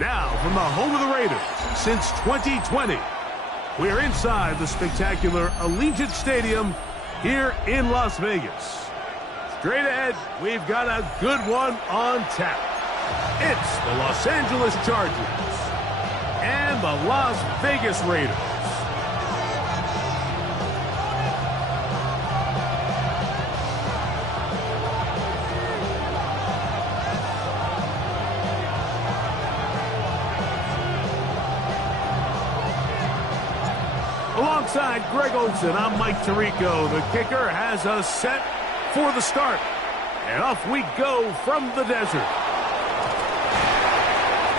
Now, from the home of the Raiders since 2020, we are inside the spectacular Allegiant Stadium here in Las Vegas. Straight ahead, we've got a good one on tap. It's the Los Angeles Chargers and the Las Vegas Raiders. Alongside Greg Olsen, I'm Mike Tirico. The kicker has us set for the start. And off we go from the desert.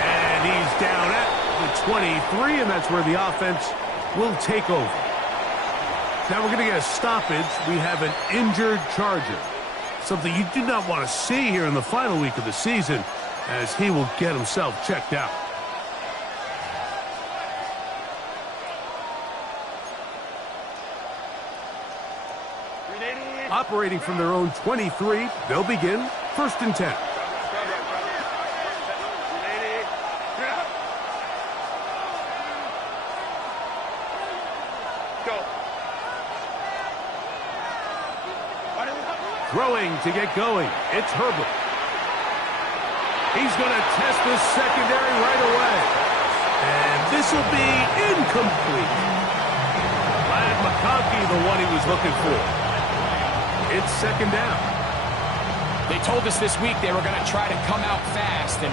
And he's down at the 23, and that's where the offense will take over. Now we're going to get a stoppage. We have an injured Charger. Something you do not want to see here in the final week of the season, as he will get himself checked out. Operating from their own 23, they'll begin 1st and 10. Throwing to get going, it's Herbert. He's going to test this secondary right away. And this will be incomplete. Vlad McConkey, the one he was looking for. It's 2nd down. They told us this week they were going to try to come out fast, and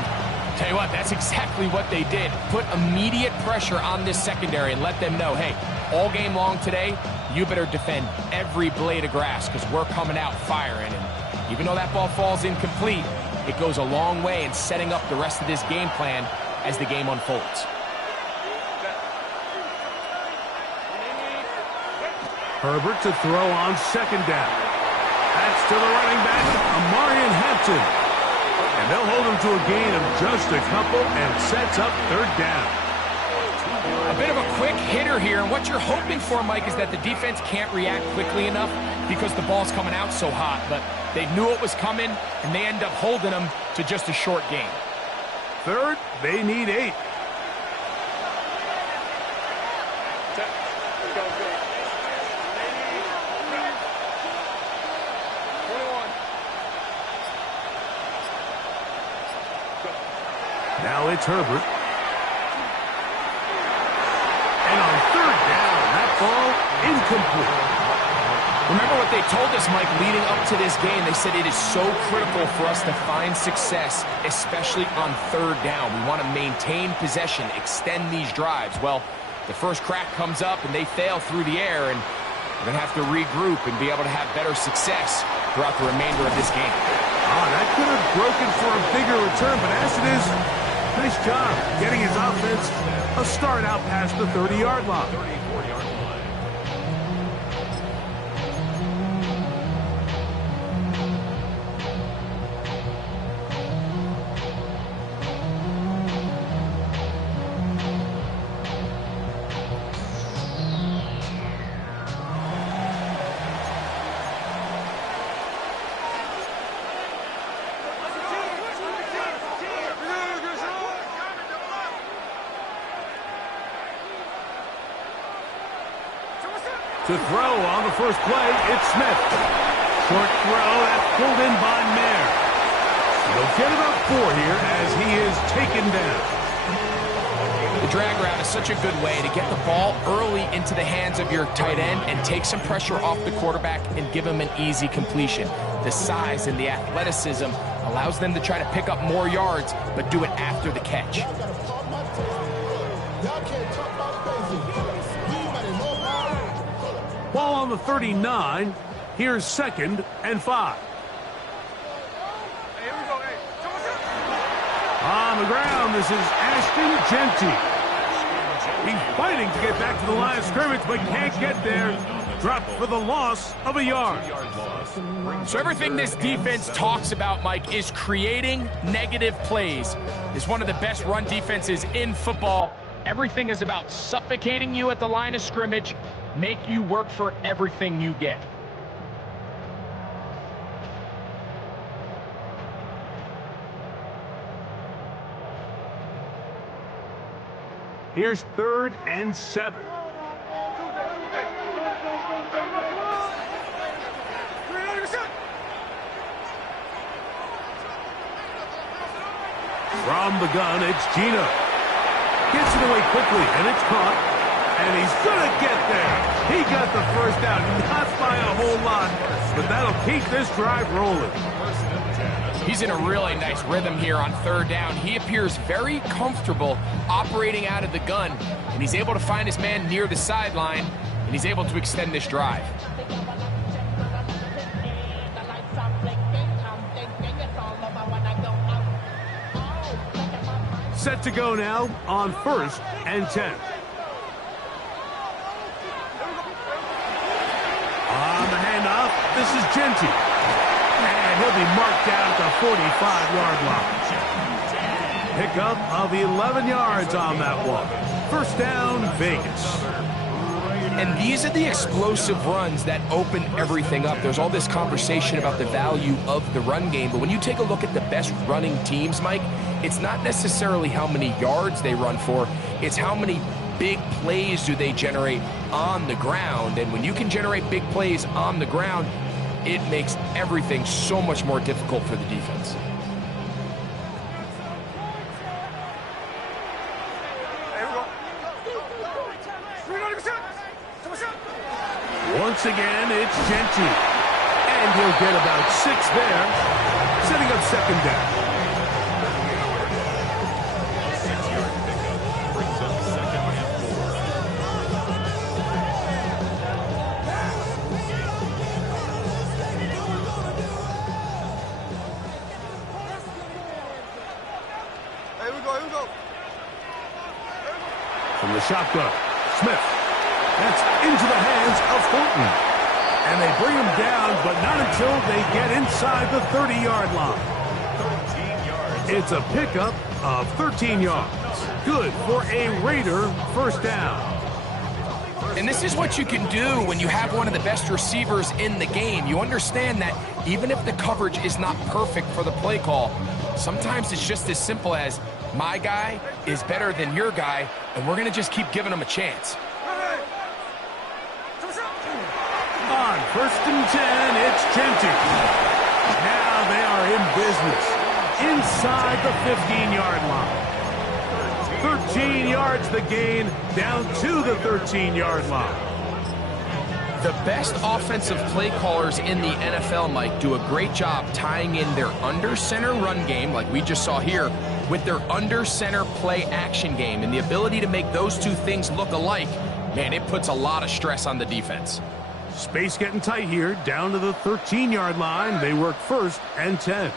tell you what, that's exactly what they did. Put immediate pressure on this secondary and let them know, hey, all game long today, you better defend every blade of grass because we're coming out firing. And even though that ball falls incomplete, it goes a long way in setting up the rest of this game plan as the game unfolds. Herbert to throw on 2nd down. That's to the running back, Amarian Hampton. And they'll hold him to a gain of just a couple, and it sets up third down. A bit of a quick hitter here, and what you're hoping for, Mike, is that the defense can't react quickly enough because the ball's coming out so hot, but they knew it was coming, and they end up holding them to just a short gain. Third, they need 8. Now it's Herbert. And on third down, that ball incomplete. Remember what they told us, Mike, leading up to this game. They said it is so critical for us to find success, especially on third down. We want to maintain possession, extend these drives. Well, the first crack comes up, and they fail through the air, and we're going to have to regroup and be able to have better success throughout the remainder of this game. That could have broken for a bigger return, but as it is, nice job getting his offense a start out past the 30-yard line. To throw on the first play, it's Smith. Short throw, that's pulled in by Mayer. He'll get about 4 here as he is taken down. The drag route is such a good way to get the ball early into the hands of your tight end and take some pressure off the quarterback and give him an easy completion. The size and the athleticism allows them to try to pick up more yards, but do it after the catch. Ball on the 39. Here's 2nd and 5. On the ground, this is Ashton Genty. He's fighting to get back to the line of scrimmage, but can't get there. Dropped for the loss of a yard. So everything this defense talks about, Mike, is creating negative plays. It's one of the best run defenses in football. Everything is about suffocating you at the line of scrimmage, make you work for everything you get. Here's 3rd and 7. From the gun, it's Gino. Gets it away quickly, and it's caught. And he's going to get there. He got the first down, not by a whole lot, but that'll keep this drive rolling. He's in a really nice rhythm here on 3rd down. He appears very comfortable operating out of the gun, and he's able to find his man near the sideline, and he's able to extend this drive. Set to go now on 1st and 10. On the handoff, this is Genty. And he'll be marked down at the 45-yard line. Pickup of 11 yards on that one. 1st down, Vegas. And these are the explosive runs that open everything up. There's all this conversation about the value of the run game, but when you take a look at the best running teams, Mike, it's not necessarily how many yards they run for, it's how many big plays do they generate on the ground. And when you can generate big plays on the ground, it makes everything so much more difficult for the defense. Once again, it's Genty. And he'll get about 6 there, setting up 2nd down. From the shotgun, Smith. That's into the hands of Fulton. And they bring him down, but not until they get inside the 30-yard line. It's a pickup of 13 yards. Good for a Raider first down. And this is what you can do when you have one of the best receivers in the game. You understand that even if the coverage is not perfect for the play call, sometimes it's just as simple as my guy is better than your guy, and we're going to just keep giving him a chance. On 1st and 10, it's Genty. Now they are in business inside the 15-yard line. 13 yards the gain, down to the 13-yard line. The best offensive play callers in the NFL, Mike, do a great job tying in their under-center run game, like we just saw here, with their under-center play action game. And the ability to make those two things look alike, man, it puts a lot of stress on the defense. Space getting tight here, down to the 13-yard line. They work 1st and 10.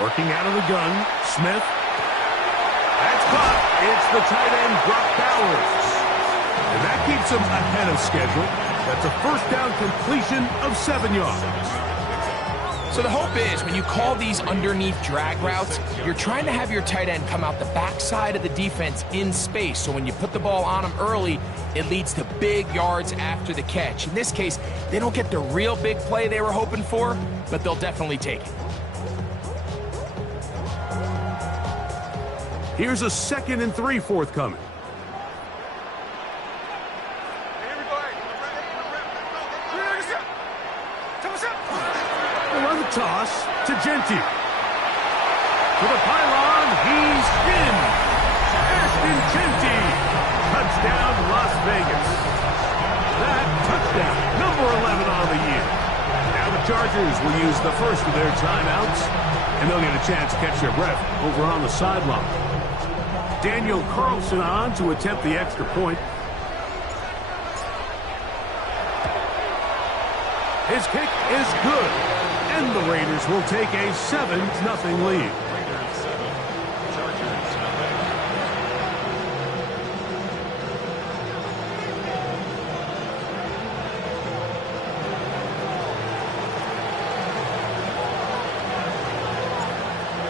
Working out of the gun, Smith. That's caught. It's the tight end, Brock Bowers. And that keeps him ahead of schedule. That's a first down completion of 7 yards. So the hope is when you call these underneath drag routes, you're trying to have your tight end come out the backside of the defense in space. So when you put the ball on him early, it leads to big yards after the catch. In this case, they don't get the real big play they were hoping for, but they'll definitely take it. Here's a 2nd and 3 forthcoming. They run the toss to Genty. To the pylon, he's in. Ashton Genty. Touchdown, Las Vegas. That touchdown, number 11 on the year. Now the Chargers will use the first of their timeouts, and they'll get a chance to catch their breath over on the sideline. Daniel Carlson on to attempt the extra point. His kick is good, and the Raiders will take a 7-0 lead.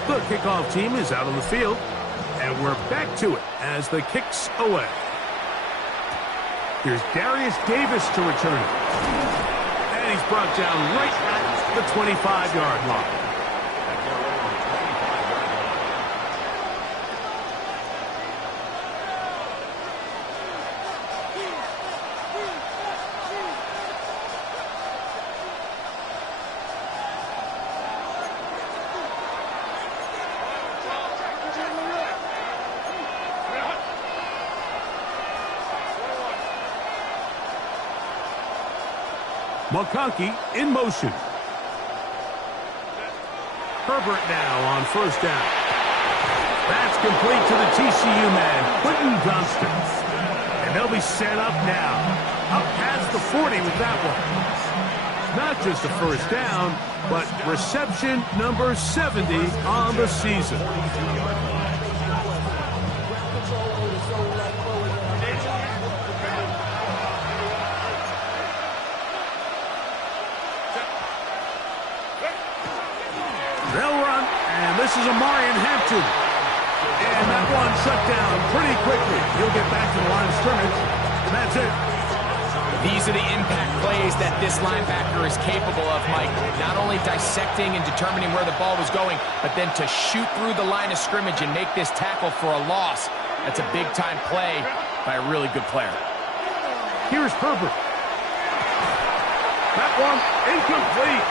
The kickoff team is out on the field. And we're back to it as the kick's away. Here's Darius Davis to return it. And he's brought down right at the 25-yard line. McConkey in motion. Herbert now on 1st down. That's complete to the TCU man, Quentin Johnston. And they'll be set up now. Up past the 40 with that one. Not just a first down, but reception number 70 on the season. They'll run, and this is Amarian Hampton. And that one shut down pretty quickly. He'll get back to the line of scrimmage, and that's it. These are the impact plays that this linebacker is capable of, Mike. Not only dissecting and determining where the ball was going, but then to shoot through the line of scrimmage and make this tackle for a loss. That's a big-time play by a really good player. Here's Herbert. That one incomplete.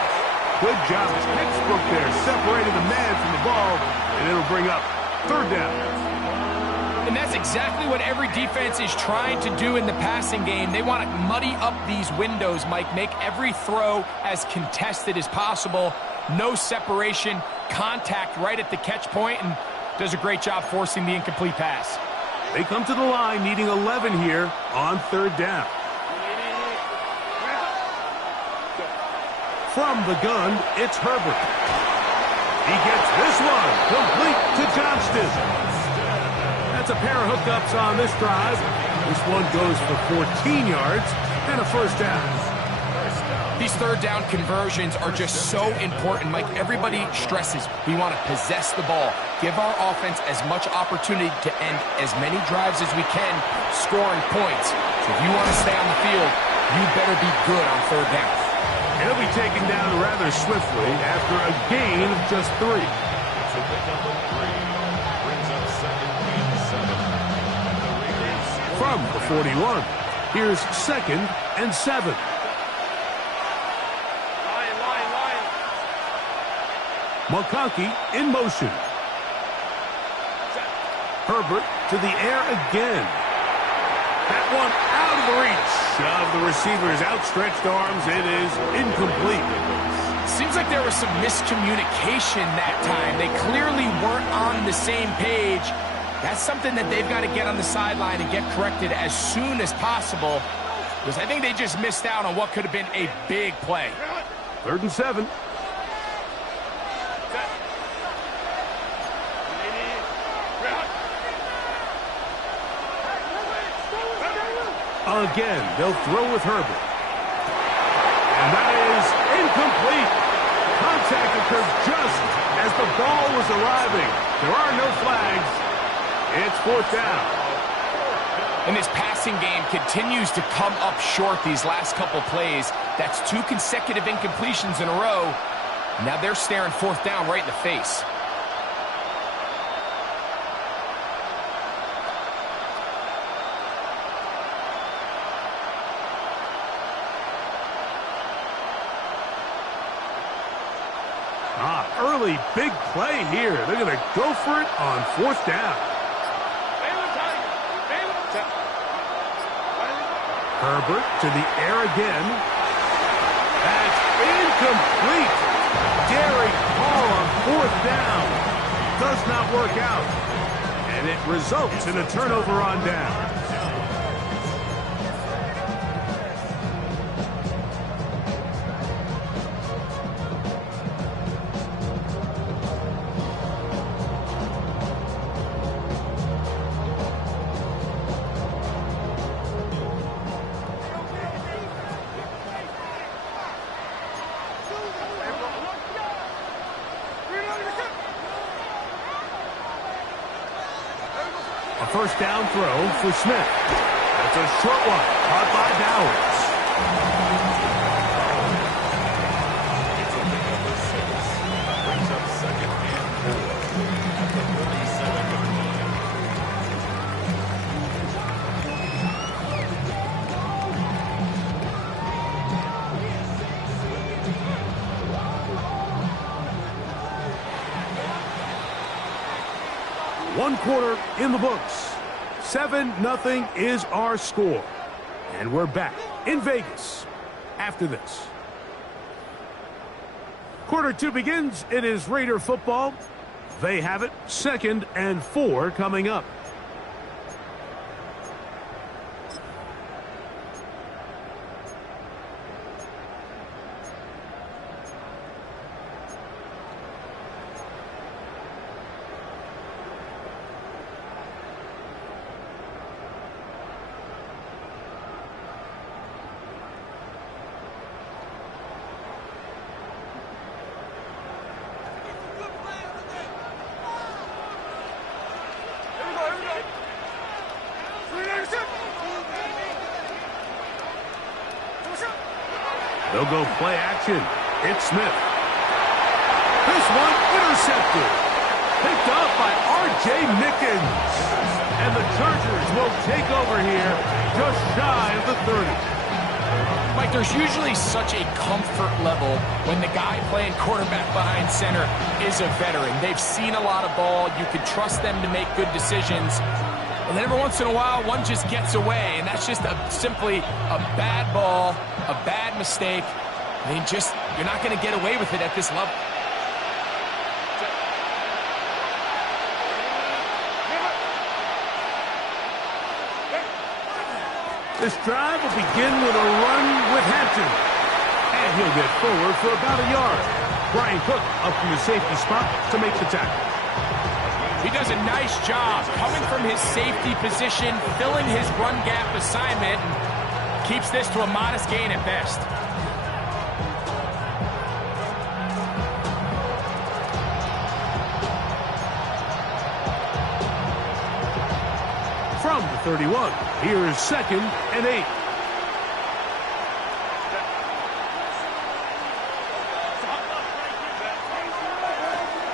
Good job. Textbook there. Separated the man from the ball, and it'll bring up 3rd down. And that's exactly what every defense is trying to do in the passing game. They want to muddy up these windows, Mike. Make every throw as contested as possible. No separation, contact right at the catch point, and does a great job forcing the incomplete pass. They come to the line needing 11 here on 3rd down. From the gun, it's Herbert. He gets this one complete to Johnston. That's a pair of hookups on this drive. This one goes for 14 yards and a first down. These third down conversions are just so important. Mike, everybody stresses we want to possess the ball, give our offense as much opportunity to end as many drives as we can, scoring points. So if you want to stay on the field, you better be good on third down. He'll be taken down rather swiftly after a gain of just 3. From the 41, here's 2nd and 7. McConkey in motion. Herbert to the air again. That one out of the reach of the receiver's outstretched arms. It is incomplete. Seems like there was some miscommunication that time. They clearly weren't on the same page. That's something that they've got to get on the sideline and get corrected as soon as possible, because I think they just missed out on what could have been a big play. 3rd and 7. Again, they'll throw with Herbert. And that is incomplete. Contact occurred just as the ball was arriving. There are no flags. It's 4th down. And this passing game continues to come up short these last couple plays. That's 2 consecutive incompletions in a row. Now they're staring 4th down right in the face. Early big play here. They're going to go for it on 4th down. Herbert to the air again. That's incomplete. Derek Hall on 4th down. Does not work out. And it results in a turnover on down. A 1st down throw for Smith. That's a short one, caught by Bowers. One quarter in the books. 7-0 is our score. And we're back in Vegas after this. Quarter 2 begins. It is Raider football. They have it. 2nd and 4 coming up. They'll go play action. It's Smith. This one intercepted. Picked up by R.J. Mickens. And the Chargers will take over here just shy of the 30. Mike, there's usually such a comfort level when the guy playing quarterback behind center is a veteran. They've seen a lot of ball. You can trust them to make good decisions. And then every once in a while, one just gets away, and that's just simply a bad ball, a bad mistake. I mean, you're not going to get away with it at this level. This drive will begin with a run with Hampton. And he'll get forward for about a yard. Brian Cook up from the safety spot to make the tackle. He does a nice job coming from his safety position, filling his run gap assignment, and keeps this to a modest gain at best. 31. Here's 2nd and 8.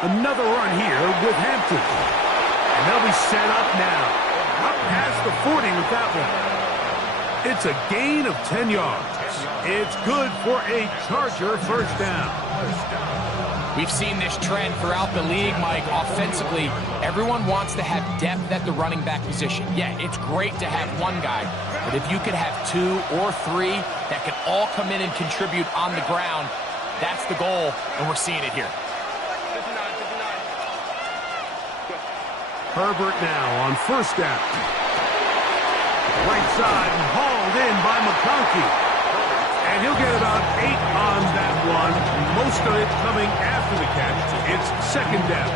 Another run here with Hampton. And they'll be set up now. Up past the 40 with that one. It's a gain of 10 yards. It's good for a Charger first down. We've seen this trend throughout the league, Mike. Offensively, everyone wants to have depth at the running back position. Yeah, it's great to have one guy, but if you could have 2 or 3 that can all come in and contribute on the ground, that's the goal, and we're seeing it here. Herbert now on first down. Right side and hauled in by McConkey. And he'll get about 8 on that one. Most of it coming after the catch. It's 2nd down.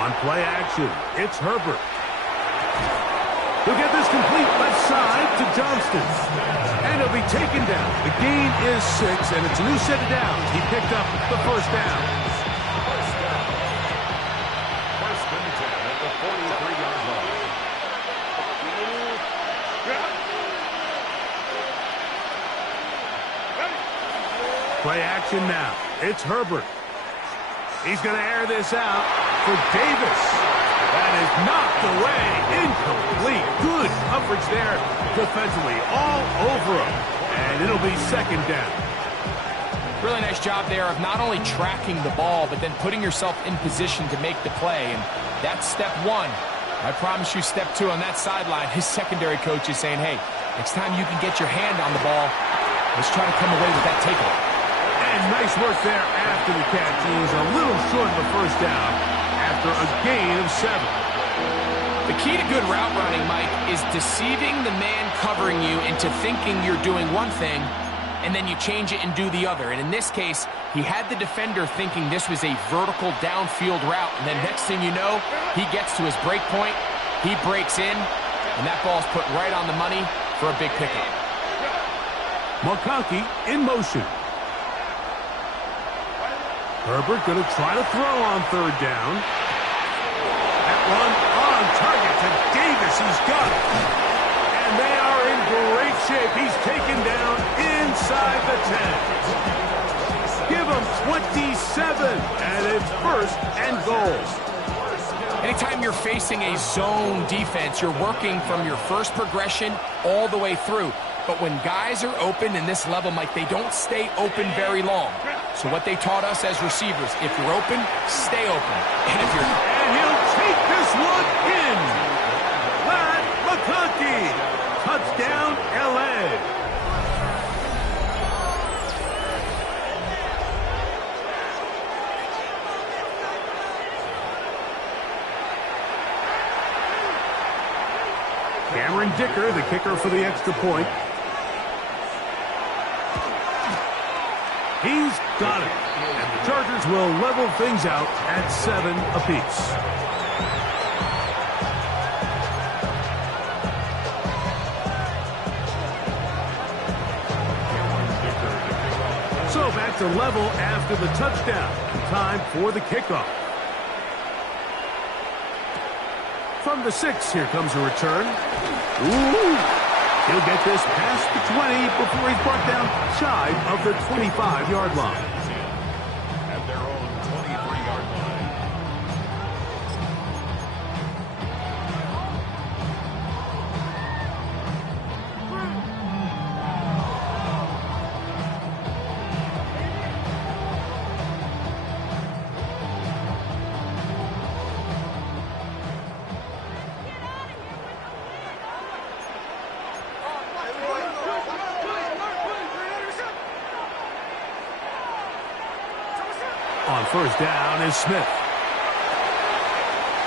On play action, it's Herbert. He'll get this complete left side to Johnston. And he'll be taken down. The gain is 6, and it's a new set of downs. He picked up the first down. First and 10 at the 43-yard line. Play action now. It's Herbert. He's going to air this out for Davis. That is knocked away. Incomplete. Good coverage there defensively. All over him. And it'll be 2nd down. Really nice job there of not only tracking the ball, but then putting yourself in position to make the play. And that's step 1. I promise you step 2 on that sideline. His secondary coach is saying, hey, next time you can get your hand on the ball, let's try to come away with that takeaway. And nice work there after the catch. He's a little short of the first down after a gain of 7. The key to good route running, Mike, is deceiving the man covering you into thinking you're doing one thing, and then you change it and do the other. And in this case, he had the defender thinking this was a vertical downfield route, and then next thing you know, he gets to his break point, he breaks in, and that ball's put right on the money for a big pickup. McConkey in motion. Herbert going to try to throw on 3rd down. That one on target to Davis. He's got it. And they are in great shape. He's taken down inside the 10. Give him 27. And it's 1st and goal. Anytime you're facing a zone defense, you're working from your first progression all the way through. But when guys are open in this level, Mike, they don't stay open very long. So what they taught us as receivers, if you're open, stay open. And if you're... And he'll take this one in. Ladd McConkey. Touchdown, L.A. Cameron Dicker, the kicker for the extra point. He's got it. And the Chargers will level things out at 7 apiece. So back to level after the touchdown. Time for the kickoff. From the 6, here comes a return. Ooh! He'll get this past the 20 before he's brought down shy of the 25-yard line. At their own 23-yard line. On first down is Smith.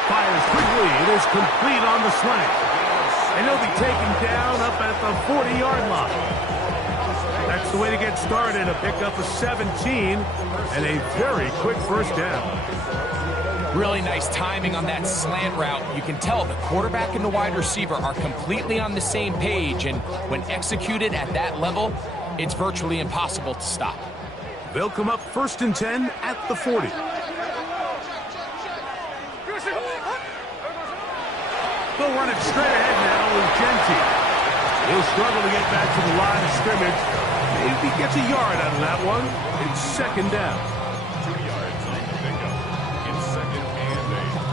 Fires quickly. It is complete on the slant. And he'll be taken down up at the 40-yard line. That's the way to get started. A pickup of 17 and a very quick first down. Really nice timing on that slant route. You can tell the quarterback and the wide receiver are completely on the same page, and when executed at that level, it's virtually impossible to stop. They'll come up 1st and 10 at the 40. They'll run it straight ahead now with Genty. He'll struggle to get back to the line of scrimmage. Maybe gets a yard out of that one. It's 2nd down. 2 yards on the pickup. It's 2nd and 8.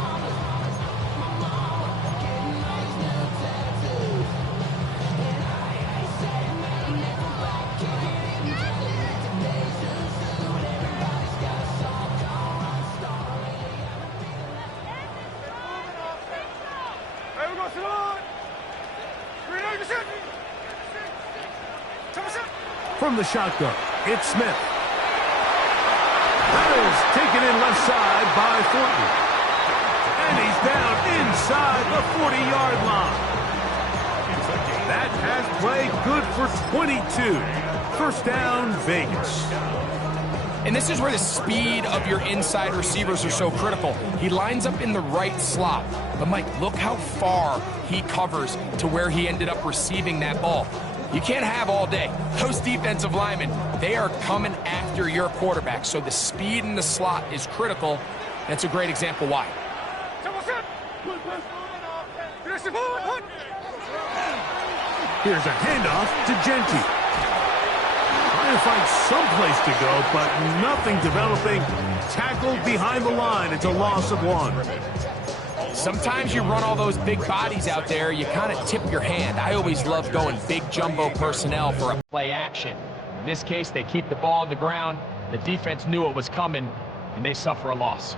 From the shotgun, it's Smith. That is taken in left side by Thornton. And he's down inside the 40-yard line. That pass play good for 22. 1st down, Vegas. And this is where the speed of your inside receivers are so critical. He lines up in the right slot. But, Mike, look how far he covers to where he ended up receiving that ball. You can't have all day. Those defensive linemen, they are coming after your quarterback. So the speed in the slot is critical. That's a great example why. Here's a handoff to Genty. Trying to find some place to go, but nothing developing. Tackled behind the line. It's a loss of 1. Sometimes you run all those big bodies out there, you kind of tip your hand. I always love going big jumbo personnel for a play action. In this case, they keep the ball on the ground. The defense knew it was coming, and they suffer a loss.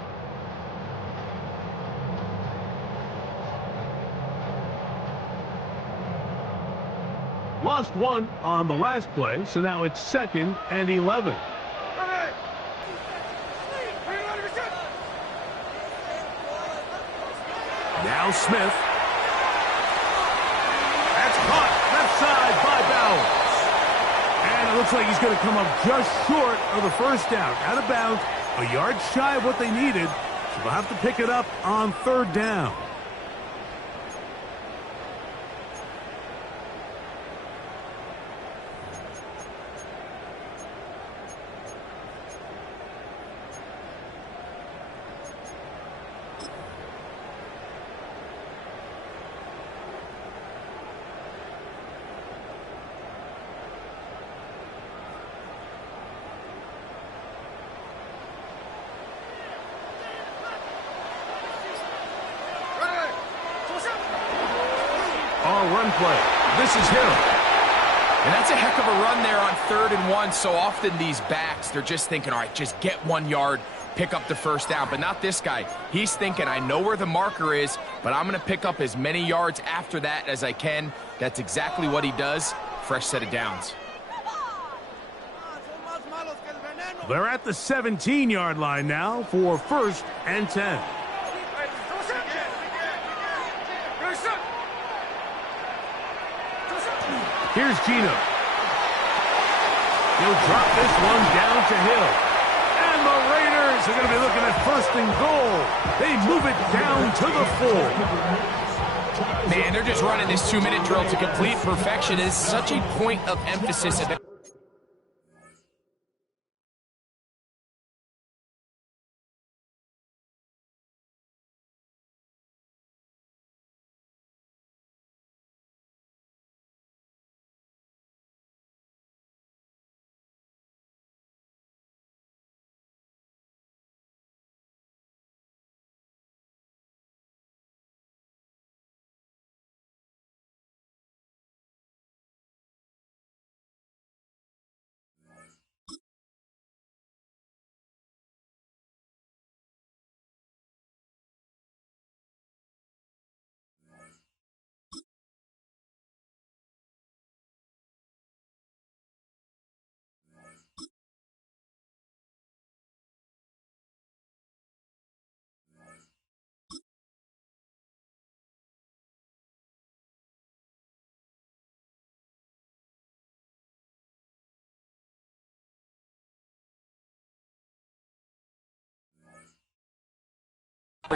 Lost 1 on the last play, so now it's 2nd and 11. Now Smith. That's caught left side by Bowers. And it looks like he's going to come up just short of the 1st down. Out of bounds, a yard shy of what they needed. So they'll have to pick it up on 3rd down. Run play. This is Hill. And that's a heck of a run there on 3rd and 1. So often these backs, they're just thinking, all right, just get 1 yard, pick up the 1st down. But not this guy. He's thinking, I know where the marker is, but I'm going to pick up as many yards after that as I can. That's exactly what he does. Fresh set of downs. They're at the 17-yard line now for 1st and 10. Here's Gino. He'll drop this one down to Hill. And the Raiders are going to be looking at 1st and goal. They move it down to the 4. Man, they're just running this 2-minute drill to complete perfection. It is such a point of emphasis at the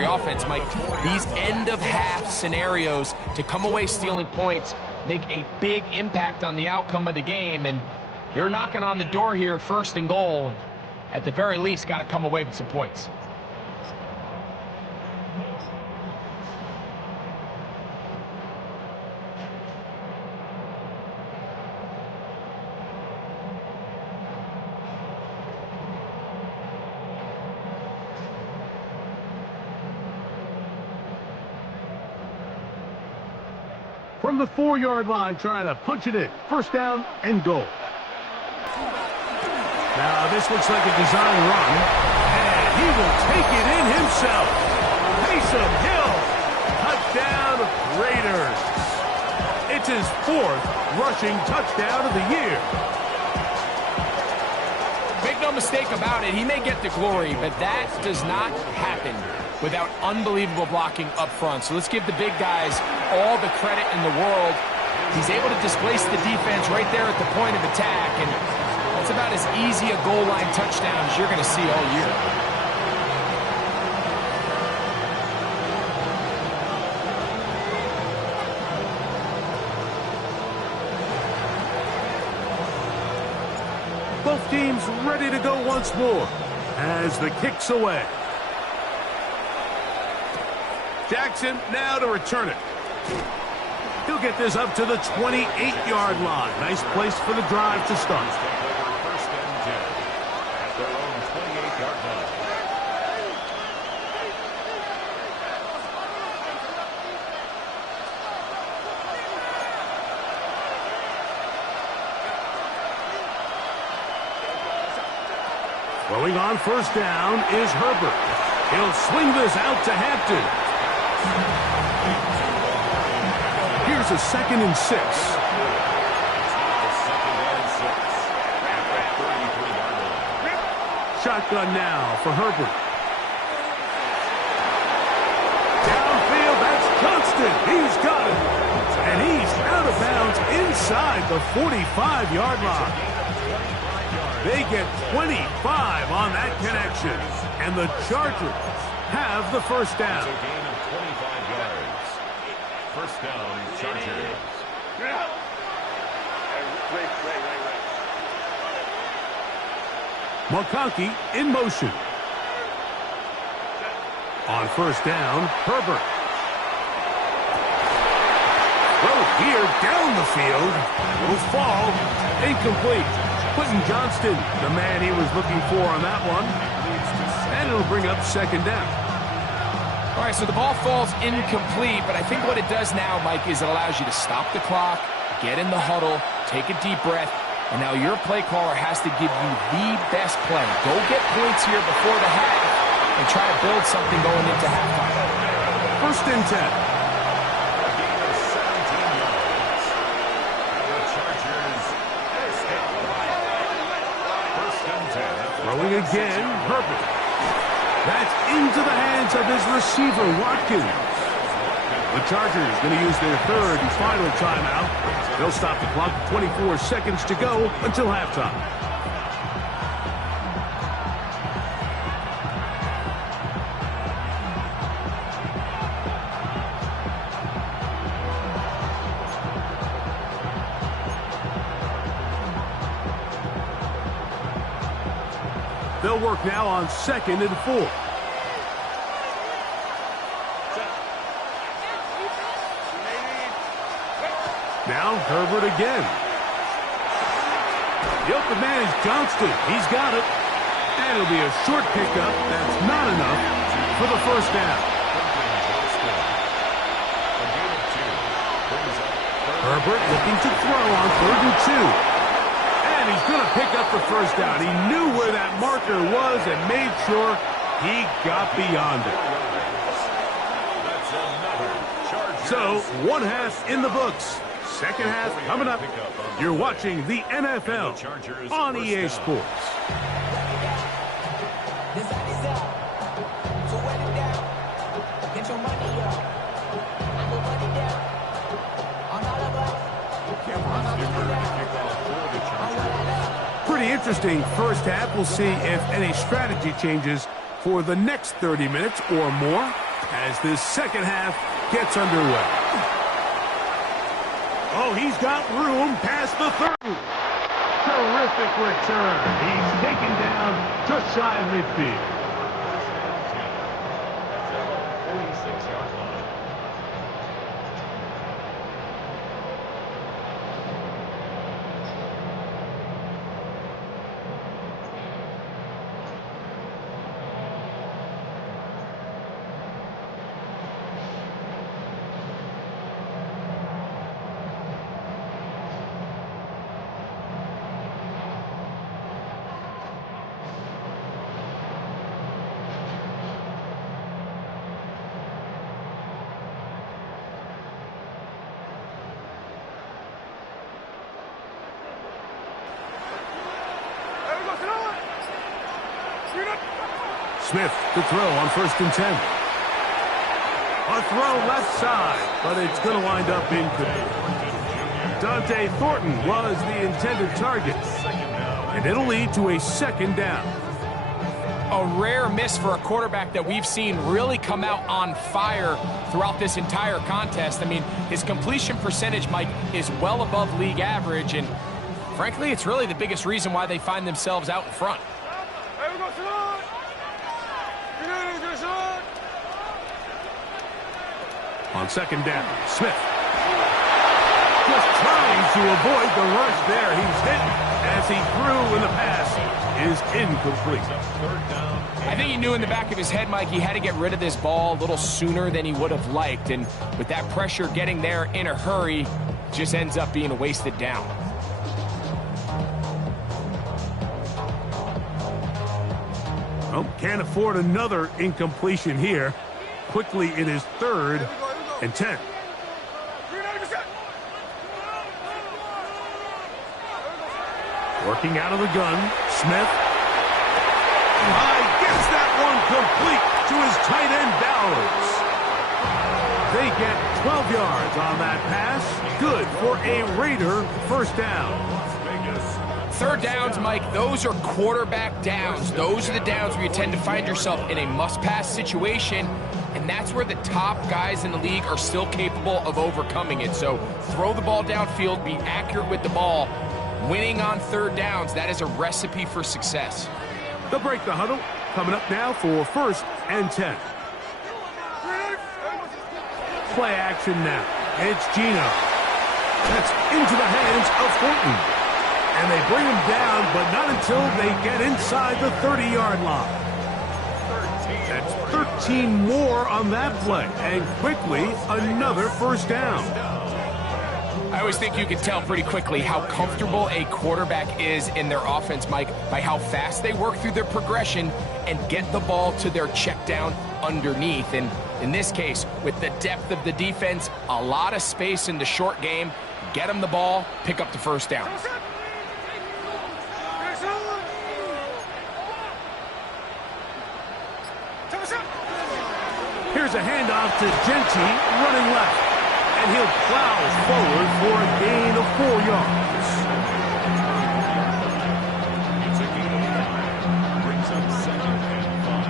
offense, Mike. These end-of-half scenarios to come away stealing points make a big impact on the outcome of the game, and you're knocking on the door here, 1st and goal. At the very least, got to come away with some points. From the 4-yard line, trying to punch it in. 1st down and goal. Now, this looks like a design run, and he will take it in himself. Taysom Hill, touchdown Raiders. It's his 4th rushing touchdown of the year. Make no mistake about it, he may get the glory, but that does not happen without unbelievable blocking up front. So let's give the big guys all the credit in the world. He's able to displace the defense right there at the point of attack, and that's about as easy a goal line touchdown as you're going to see all year. Both teams ready to go once more as the kick's away. Jackson now to return it. He'll get this up to the 28-yard line. Nice place for the drive to start. 1st and 10 at their own 28-yard line. Throwing on 1st down is Herbert. He'll swing this out to Hampton. Here's a 2nd and 6. Shotgun now for Herbert. Downfield, that's Johnston. He's got it. And he's out of bounds inside the 45-yard line. They get 25 on that connection. And the Chargers have the 1st down. It's a gain of 25 yards. 1st down, Chargers. McConkey in motion. On 1st down, Herbert. Throw here down the field. Will fall. Incomplete. Quentin Johnston, the man he was looking for on that one. And it'll bring up 2nd down. All right, so the ball falls incomplete, but I think what it does now, Mike, is it allows you to stop the clock, get in the huddle, take a deep breath, and now your play caller has to give you the best play. Go get points here before the half and try to build something going into halftime. 1st and 10. A gain of 17 yards. The Chargers. 1st and 10. Throwing again, Herbert. That's into the hands of his receiver, Watkins. The Chargers going to use their 3rd and final timeout. They'll stop the clock, 24 seconds to go until halftime. They'll work now on 2nd and 4. Now Herbert again. The open man is Johnston. He's got it. And it'll be a short pickup. That's not enough for the 1st down. Herbert looking to throw on 3rd and 2. And he's going to pick up the 1st down. He knew where that marker was and made sure he got beyond it. So, 1 half in the books. 2nd half coming up. You're watching the NFL on EA Sports. Pretty interesting 1st half. We'll see if any strategy changes for the next 30 minutes or more. as this second half gets underway. Oh, he's got room past the 30. Terrific return. He's taken down just shy of midfield. 46-yard line. Smith to throw on 1st and 10. A throw left side, but it's going to wind up incomplete. Dante Thornton was the intended target, and it'll lead to a 2nd down. A rare miss for a quarterback that we've seen really come out on fire throughout this entire contest. I mean, his completion percentage, Mike, is well above league average, and frankly, it's really the biggest reason why they find themselves out in front. On 2nd down, Smith. Just trying to avoid the rush there. He's hit as he threw, and the pass is incomplete. I think he knew in the back of his head, Mike, he had to get rid of this ball a little sooner than he would have liked. And with that pressure getting there in a hurry, just ends up being a wasted down. Oh, can't afford another incompletion here. Quickly in his 3rd and 10. Working out of the gun, Smith. Gets that one complete to his tight end Bowers. They get 12 yards on that pass. Good for a Raider 1st down. 3rd downs, Mike, those are quarterback downs. Those are the downs where you tend to find yourself in a must-pass situation, and that's where the top guys in the league are still capable of overcoming it. So throw the ball downfield, be accurate with the ball. Winning on 3rd downs, that is a recipe for success. They'll break the huddle. Coming up now for 1st and 10. Play action now. It's Gino. That's into the hands of Thornton. And they bring him down, but not until they get inside the 30-yard line. That's 13 more on that play. And quickly, another 1st down. I always think you can tell pretty quickly how comfortable a quarterback is in their offense, Mike, by how fast they work through their progression and get the ball to their check down underneath. And in this case, with the depth of the defense, a lot of space in the short game, get them the ball, pick up the 1st down. Here's a handoff to Genty, running left. And he'll plow forward for a gain of 4 yards. Brings up 2nd and 5.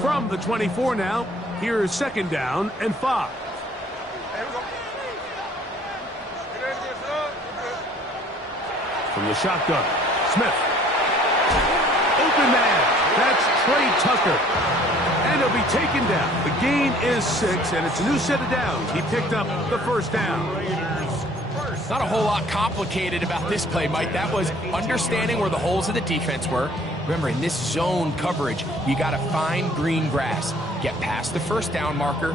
From the 24 now, here's 2nd down and 5. From the shotgun, Smith. Open man. That's Trey Tucker. And he'll be taken down. The gain is 6, and it's a new set of downs. He picked up the 1st down. Not a whole lot complicated about this play, Mike. That was understanding where the holes of the defense were. Remember, in this zone coverage, you got to find green grass, get past the 1st down marker,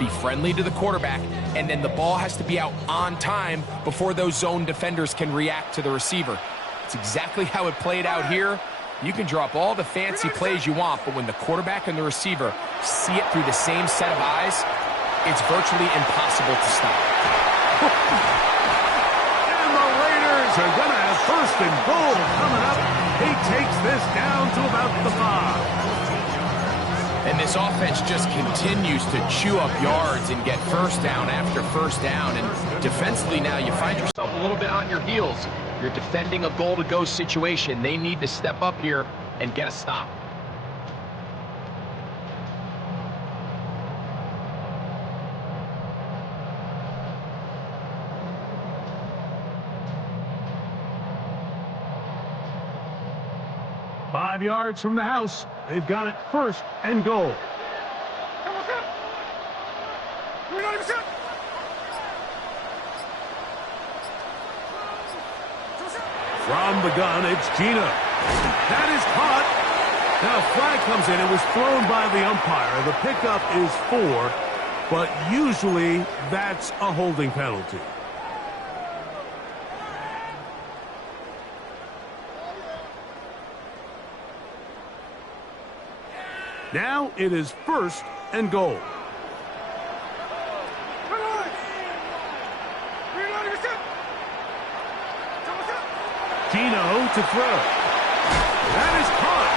be friendly to the quarterback, and then the ball has to be out on time before those zone defenders can react to the receiver. It's exactly how it played out here. You can drop all the fancy plays you want, but when the quarterback and the receiver see it through the same set of eyes, it's virtually impossible to stop. And the Raiders are going to have first and goal coming up. He takes this down to about the 5. And this offense just continues to chew up yards and get first down after first down. And defensively now, you find yourself a little bit on your heels. You're defending a goal-to-go situation. They need to step up here and get a stop. Five yards from the house. They've got it first and goal. From the gun, it's Gino. That is caught. Now a flag comes in. It was thrown by the umpire. The pickup is 4, but usually that's a holding penalty. Now it is first and goal. Gino to throw. That is caught.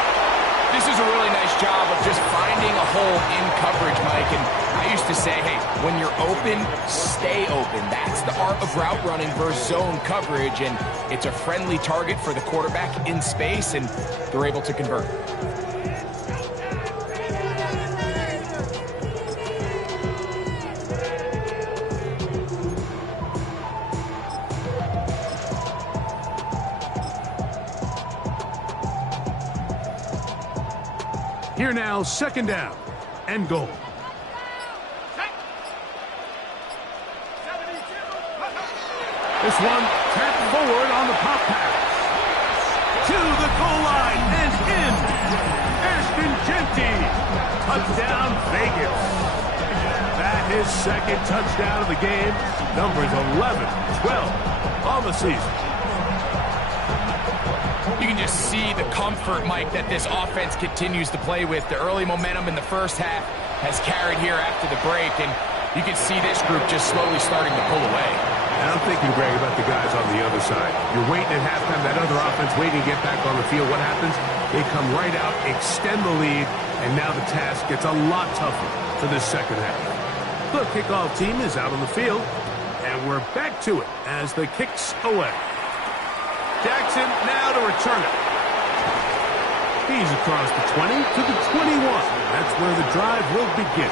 This is a really nice job of just finding a hole in coverage, Mike. And I used to say, hey, when you're open, stay open. That's the art of route running versus zone coverage. And it's a friendly target for the quarterback in space, and they're able to convert. Here now, second down and goal. This one tapped forward on the pop pass. To the goal line and in. Ashton Genty. Touchdown, Vegas. That is second touchdown of the game. Numbers 11, 12 on the season. You can just see the comfort, Mike, that this offense continues to play with. The early momentum in the first half has carried here after the break, and you can see this group just slowly starting to pull away. And I'm thinking, Greg, about the guys on the other side. You're waiting at halftime, that other offense waiting to get back on the field. What happens? They come right out, extend the lead, and now the task gets a lot tougher for this second half. The kickoff team is out on the field, and we're back to it as the kick's away. Jackson now to return it. He's across the 20 to the 21. That's where the drive will begin.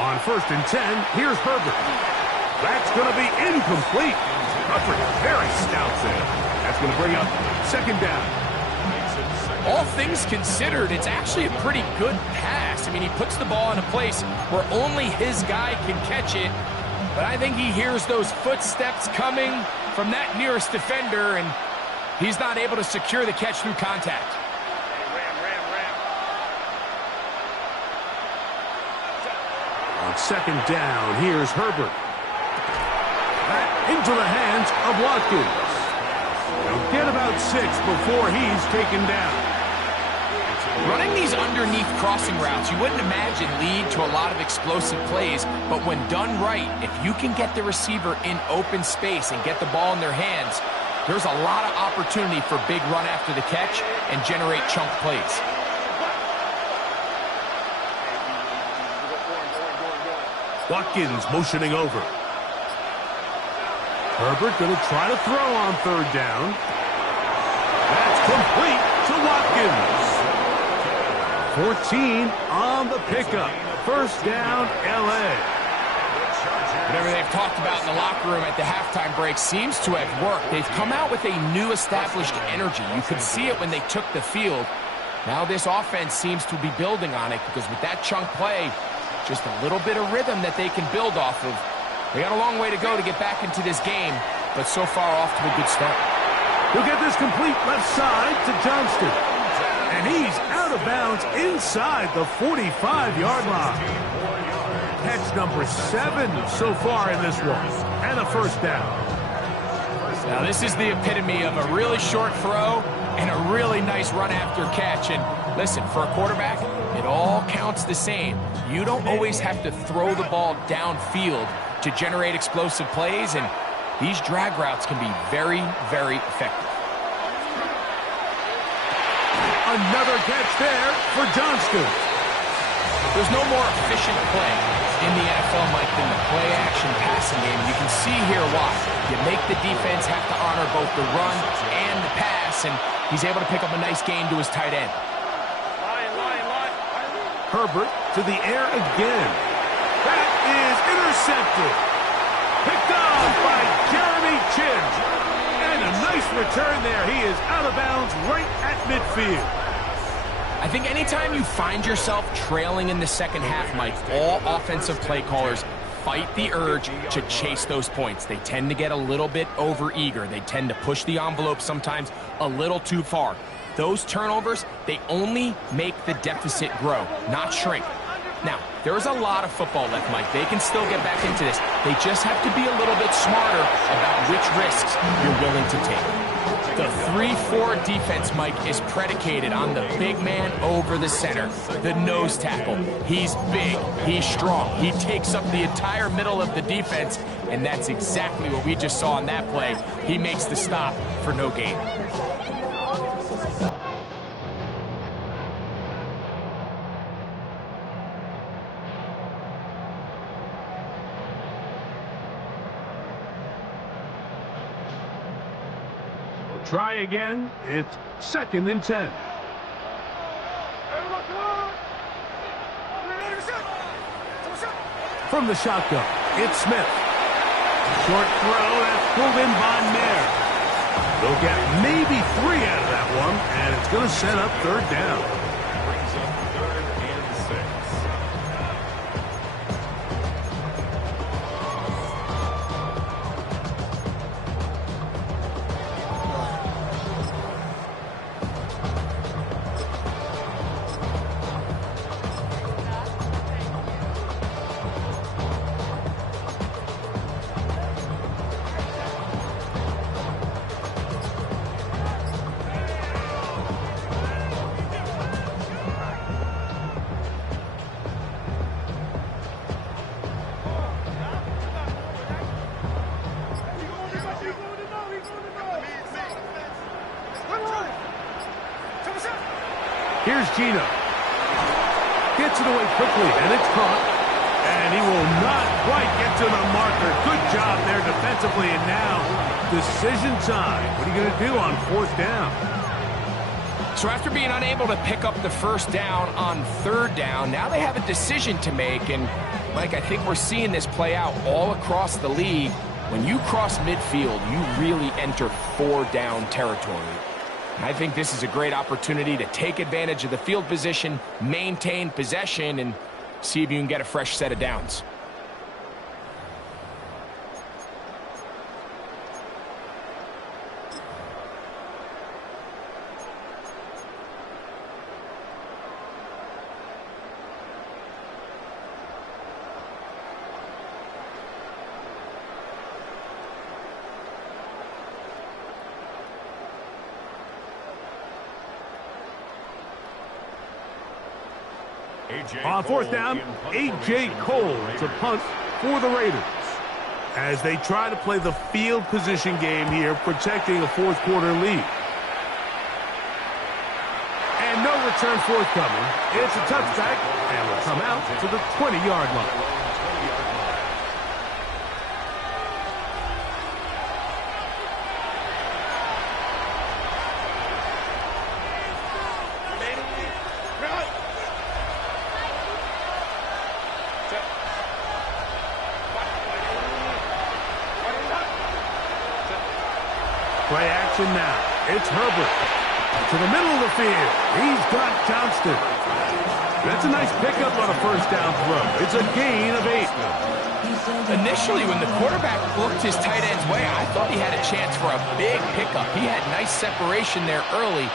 On 1st and 10, here's Herbert. That's going to be incomplete. Coverage very stout there. That's going to bring up second down. All things considered, it's actually a pretty good pass. I mean, he puts the ball in a place where only his guy can catch it. But I think he hears those footsteps coming from that nearest defender, and he's not able to secure the catch through contact. On second down, here's Herbert. Into the hands of Watkins. He'll get about 6 before he's taken down. Running these underneath crossing routes, you wouldn't imagine lead to a lot of explosive plays, but when done right, if you can get the receiver in open space and get the ball in their hands, there's a lot of opportunity for big run after the catch and generate chunk plays. Watkins motioning over. Herbert going to try to throw on third down. That's complete to Watkins. 14 on the pickup. First down, LA. Whatever they've talked about in the locker room at the halftime break seems to have worked. They've come out with a new established energy. You could see it when they took the field. Now this offense seems to be building on it because with that chunk play, just a little bit of rhythm that they can build off of. They got a long way to go to get back into this game, but so far off to a good start. He'll get this complete left side to Johnston. And he's out of bounds inside the 45-yard line. Catch number 7 so far in this one. And a first down. Now, this is the epitome of a really short throw and a really nice run after catch. And listen, for a quarterback, it all counts the same. You don't always have to throw the ball downfield to generate explosive plays, and these drag routes can be very, very effective. Another catch there for Johnston. There's no more efficient play in the NFL, Mike, than the play-action passing game. You can see here why. You make the defense have to honor both the run and the pass, and he's able to pick up a nice gain to his tight end. Herbert to the air again. That is intercepted. Picked off by Jeremy Chinn. And a nice return there. He is out of bounds right at midfield. I think anytime you find yourself trailing in the second half, Mike, all offensive play callers fight the urge to chase those points. They tend to get a little bit overeager. They tend to push the envelope sometimes a little too far. Those turnovers, they only make the deficit grow, not shrink. Now, there is a lot of football left, Mike. They can still get back into this. They just have to be a little bit smarter about which risks you're willing to take. The 3-4 defense, Mike, is predicated on the big man over the center, the nose tackle. He's big, he's strong, he takes up the entire middle of the defense, and that's exactly what we just saw on that play. He makes the stop for no gain. Try again. It's 2nd and 10. From the shotgun, it's Smith. Short throw, that's pulled in by Mayer. They'll get maybe 3 out of that one, and it's going to set up 3rd down. Brings up 3rd and Here's Gino. Gets it away quickly, and it's caught. And he will not quite get to the marker. Good job there defensively, and now decision time. What are you going to do on 4th down? So after being unable to pick up the first down on 3rd down, now they have a decision to make. And, Mike, I think we're seeing this play out all across the league. When you cross midfield, you really enter 4-down territory. I think this is a great opportunity to take advantage of the field position, maintain possession, and see if you can get a fresh set of downs. On 4th down, A.J. Cole to punt for the Raiders. As they try to play the field position game here, protecting a 4th quarter lead. And no return forthcoming. It's a touchback, and will come out to the 20-yard line. Play action now. It's Herbert. To the middle of the field. He's got Johnston. That's a nice pickup on a 1st down throw. It's a gain of 8. Initially, when the quarterback looked his tight end's way, I thought he had a chance for a big pickup. He had nice separation there early,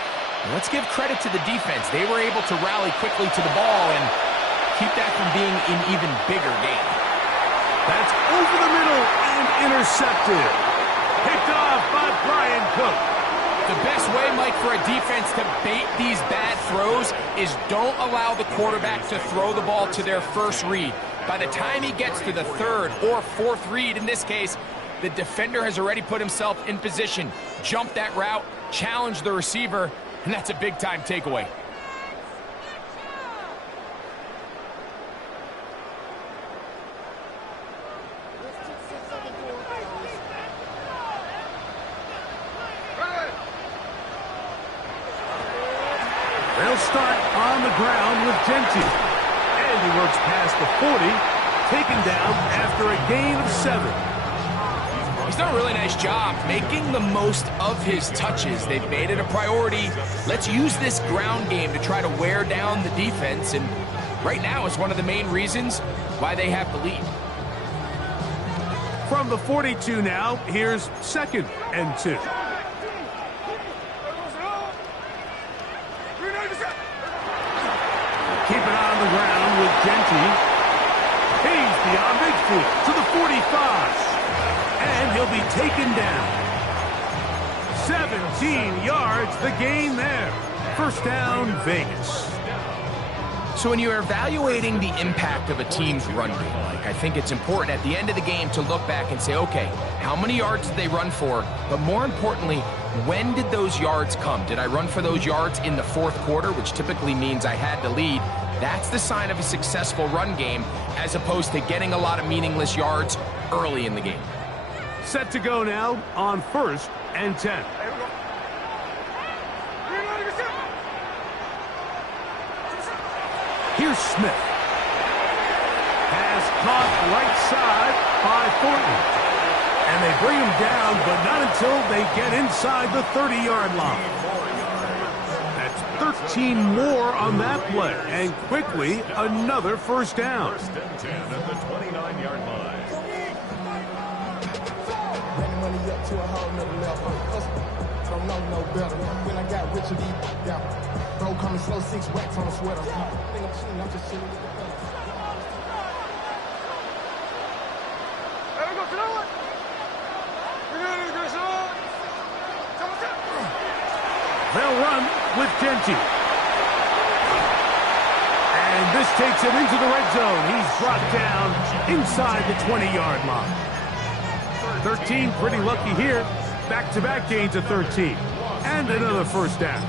Let's give credit to the defense. They were able to rally quickly to the ball and keep that from being an even bigger game. That's over the middle and intercepted. Picked off by Brian Cook. The best way, Mike, for a defense to bait these bad throws is don't allow the quarterback to throw the ball to their first read. By the time he gets to the third or fourth read, in this case, the defender has already put himself in position, jump that route, challenge the receiver, and that's a big-time takeaway. They'll start on the ground with Genty. And he works past the 40, taken down after a gain of 7. He's done a really nice job making the most of his touches. They've made it a priority. Let's use this ground game to try to wear down the defense. And right now is one of the main reasons why they have the lead. From the 42 now, here's 2nd and 2. Keep it on the ground with Genty. He's beyond midfield to the 45. And he'll be taken down. 17 yards, the gain there. First down, Vegas. So when you're evaluating the impact of a team's run game, I think it's important at the end of the game to look back and say, okay, how many yards did they run for? But more importantly, when did those yards come? Did I run for those yards in the fourth quarter, which typically means I had the lead? That's the sign of a successful run game, as opposed to getting a lot of meaningless yards early in the game. Set to go now on 1st and 10. Here's Smith. Pass caught right side by Thornton. And they bring him down, but not until they get inside the 30-yard line. That's 13 more on that play. And quickly, another first down. 1st and 10 at the 29-yard line. To a whole nother level. Don't know no better. When I got rich and deep, yeah. Bro coming slow, 6 racks on a sweater. Think I'm cheating, I'm just chilling with the fellas. They'll run with Genty. And this takes him into the red zone. He's brought down inside the 20-yard line. 13, pretty lucky here. Back-to-back gains of 13. And another first down.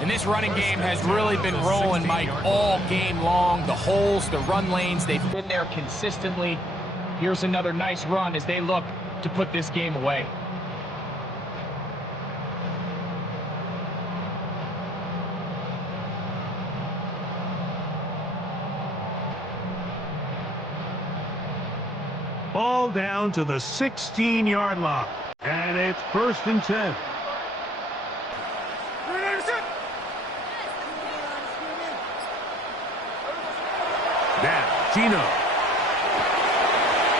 And this running game has really been rolling, Mike, all game long. The holes, the run lanes, they've been there consistently. Here's another nice run as they look to put this game away. Ball down to the 16-yard line. And it's 1st and 10. Now, Gino.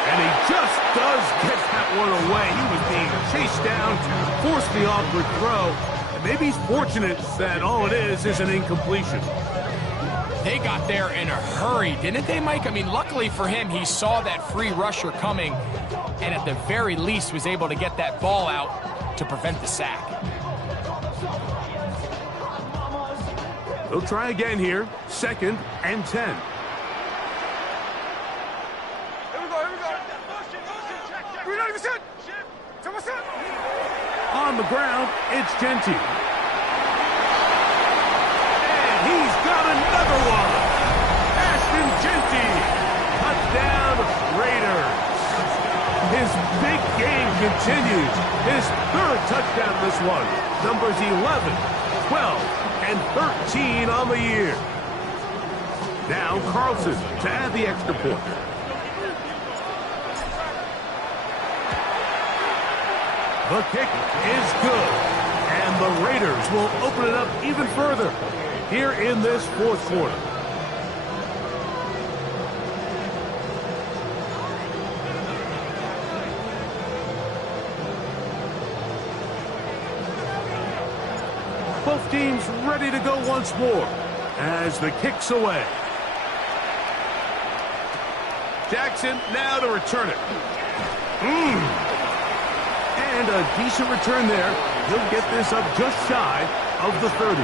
And he just does get that one away. He was being chased down, forced the awkward throw. And maybe he's fortunate that all it is an incompletion. They got there in a hurry, didn't they, Mike? I mean, luckily for him, he saw that free rusher coming and at the very least was able to get that ball out to prevent the sack. They'll try again here. 2nd and 10. On the ground, it's Genty. And he's got another one. Ashton Genty. Touchdown, Raiders. His big game continues. His 3rd touchdown this one. Numbers 11, 12, and 13 on the year. Now Carlson to add the extra point. The kick is good, and the Raiders will open it up even further here in this 4th quarter. Both Both teams ready to go once more as the kick's away. Jackson now to return it. And a decent return there. He'll get this up just shy of the 30.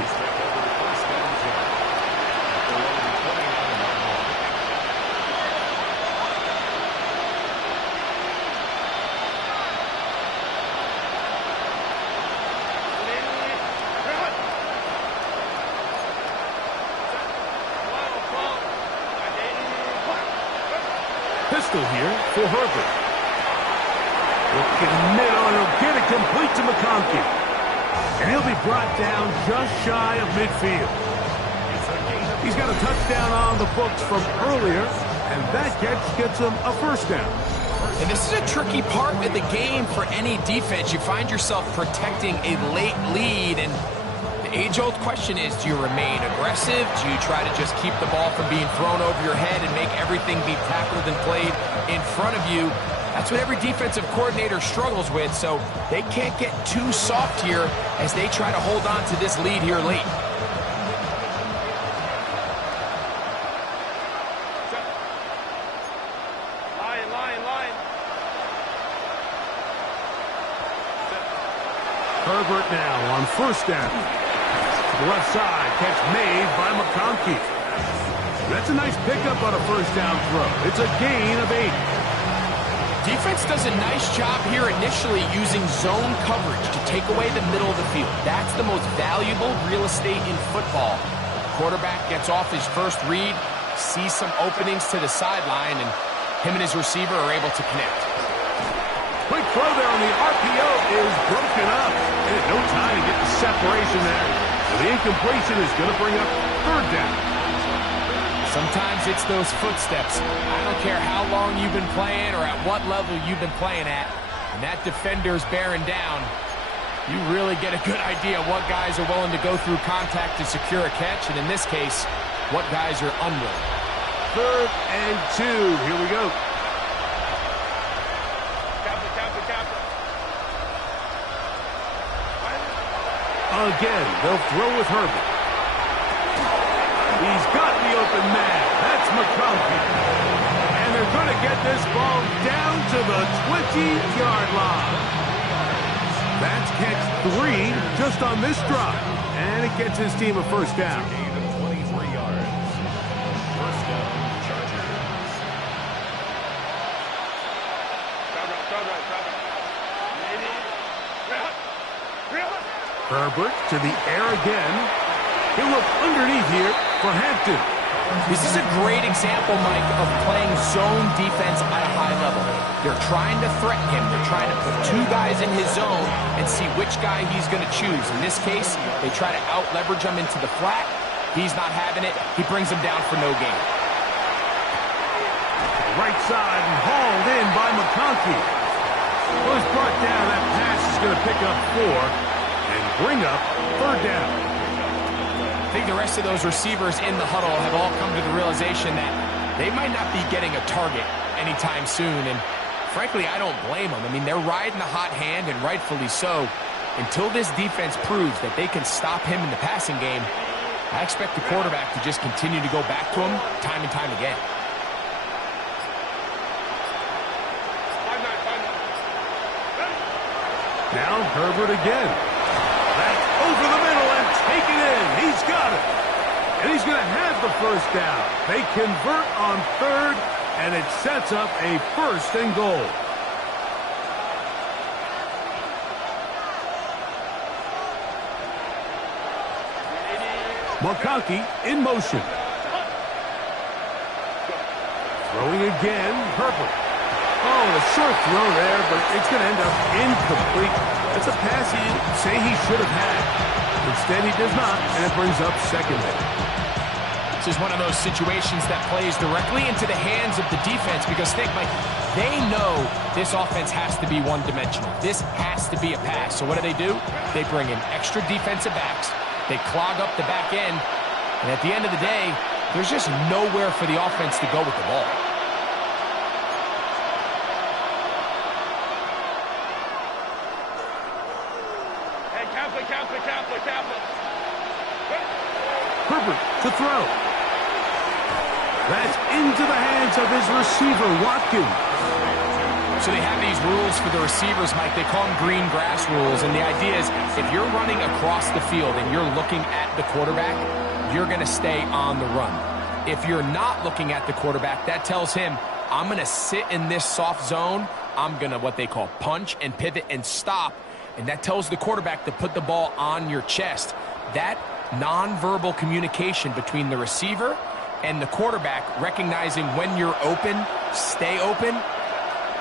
Pistol here for Herbert. Looking mid on, he'll get it complete to McConkey. And he'll be brought down just shy of midfield. He's got a touchdown on the books from earlier, and that catch gets him a first down. And this is a tricky part of the game for any defense. You find yourself protecting a late lead, and the age-old question is, do you remain aggressive? Do you try to just keep the ball from being thrown over your head and make everything be tackled and played in front of you? That's what every defensive coordinator struggles with, so they can't get too soft here as they try to hold on to this lead here late. Line. Herbert now on first down. To the left side, catch made by McConkey. That's a nice pickup on a first down throw. It's a gain of 8. Defense does a nice job here initially using zone coverage to take away the middle of the field. That's the most valuable real estate in football. Quarterback gets off his first read, sees some openings to the sideline, and him and his receiver are able to connect. Quick throw there on the RPO is broken up. And no time to get the separation there. So the incompletion is going to bring up third down. Sometimes it's those footsteps. I don't care how long you've been playing or at what level you've been playing at. When that defender's bearing down, you really get a good idea what guys are willing to go through contact to secure a catch, and in this case, what guys are unwilling. 3rd and 2. Here we go. Again, they'll throw with Herbert. He's got the open man. That's McConkey. And they're going to get this ball down to the 20-yard line. That's catch 3 just on this drive. And it gets his team a first down. Gain of 23 yards. First down, Chargers. Herbert to the air again. He'll look underneath here for Hampton. This is a great example, Mike, of playing zone defense at a high level. They're trying to threaten him. They're trying to put 2 guys in his zone and see which guy he's going to choose. In this case, they try to out-leverage him into the flat. He's not having it. He brings him down for no gain. Right side and hauled in by McConkey. Was brought down. That pass is going to pick up 4 and bring up third down. I think the rest of those receivers in the huddle have all come to the realization that they might not be getting a target anytime soon, and frankly, I don't blame them. I mean, they're riding the hot hand, and rightfully so. Until this defense proves that they can stop him in the passing game, I expect the quarterback to just continue to go back to him time and time again. Now Herbert again. That's over the middle and taken in. He's got it. And he's going to have the first down. They convert on 3rd, and it sets up a 1st and goal. McConkey in motion. Throwing again, Herbert. Oh, a short throw there, but it's going to end up incomplete. That's a pass he'd say he should have had. Instead, he does not, and it brings up 2nd down. This is one of those situations that plays directly into the hands of the defense because think, Mike, they know this offense has to be one-dimensional. This has to be a pass. So what do? They bring in extra defensive backs. They clog up the back end. And at the end of the day, there's just nowhere for the offense to go with the ball. Hey, careful. to throw. That's into the hands of his receiver, Watkins. So they have these rules for the receivers, Mike. They call them green grass rules. And the idea is if you're running across the field and you're looking at the quarterback, you're going to stay on the run. If you're not looking at the quarterback, that tells him, I'm going to sit in this soft zone. I'm going to what they call punch and pivot and stop. And that tells the quarterback to put the ball on your chest. That nonverbal communication between the receiver and the quarterback, recognizing when you're open, stay open,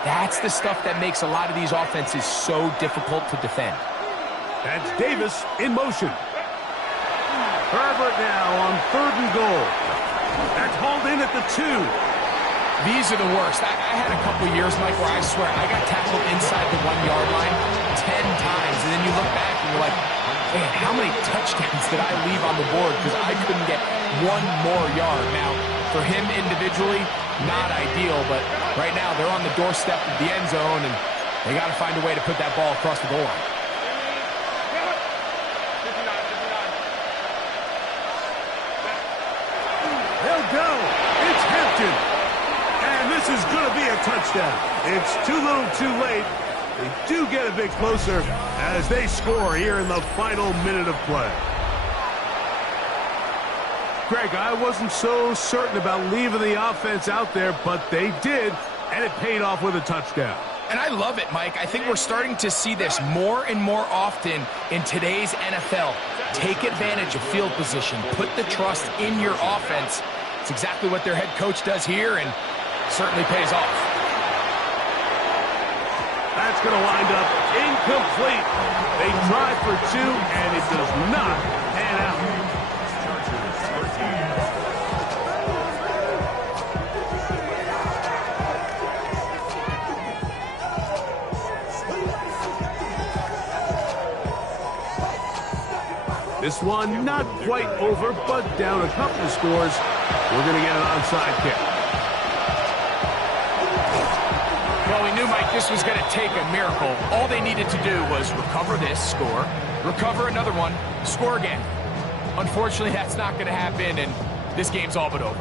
that's the stuff that makes a lot of these offenses so difficult to defend. That's Davis in motion. Herbert now on 3rd and goal. That's hauled in at the 2. These are the worst. I had a couple years, Mike, where I swear I got tackled inside the 1-yard line 10 times. And then you look back and you're like, man, how many touchdowns did I leave on the board because I couldn't get one more yard? Now, for him individually, not ideal, but right now they're on the doorstep of the end zone, and they got to find a way to put that ball across the goal line. They'll go. It's Hampton. And this is going to be a touchdown. It's too little too late. They do get a bit closer as they score here in the final minute of play. Greg, I wasn't so certain about leaving the offense out there, but they did, and it paid off with a touchdown. And I love it, Mike. I think we're starting to see this more and more often in today's NFL. Take advantage of field position. Put the trust in your offense. It's exactly what their head coach does here, and certainly pays off. That's going to wind up incomplete. They try for 2, and it does not pan out. This one not quite over, but down a couple of scores. We're going to get an onside kick. Well, we knew, Mike, this was going to take a miracle. All they needed to do was recover this, score, recover another one, score again. Unfortunately, that's not going to happen, and this game's all but over.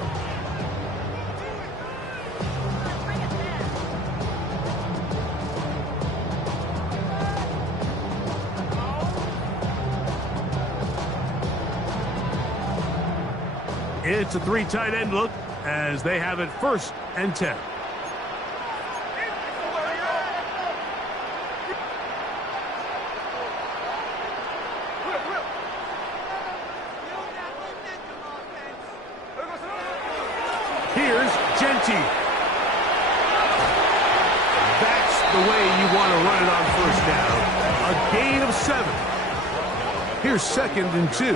It's a 3 tight end look as they have it 1st and 10. Here's Genty. That's the way you want to run it on 1st down. A gain of 7. Here's 2nd and 2. 8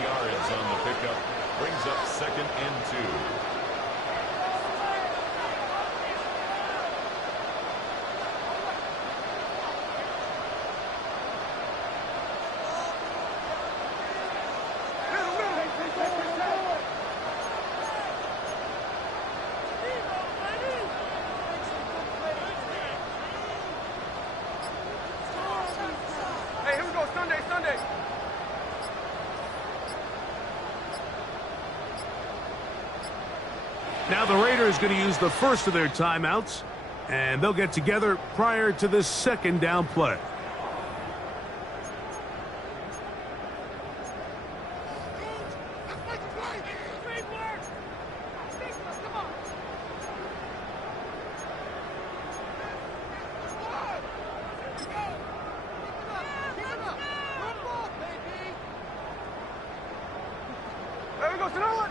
yards on the pickup. Brings up 2nd and 2. Hey, here we go, Sunday. Now the Raiders going to use the first of their timeouts, and they'll get together prior to this 2nd down play. There we go, Sonoma.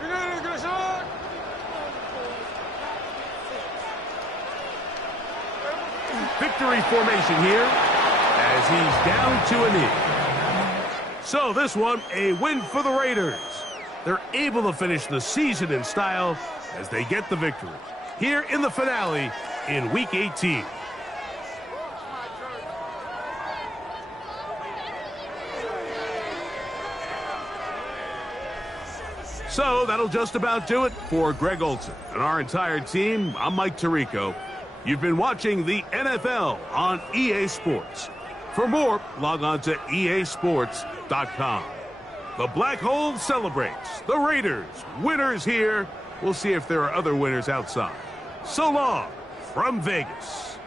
You're gonna shot. Victory formation here as he's down to a knee. So this one, a win for the Raiders. They're able to finish the season in style as they get the victory here in the finale in Week 18. So that'll just about do it for Greg Olson and our entire team. I'm Mike Tirico. You've been watching the NFL on EA Sports. For more, log on to easports.com. The black hole celebrates. The Raiders, winners here. We'll see if there are other winners outside. So long from Vegas.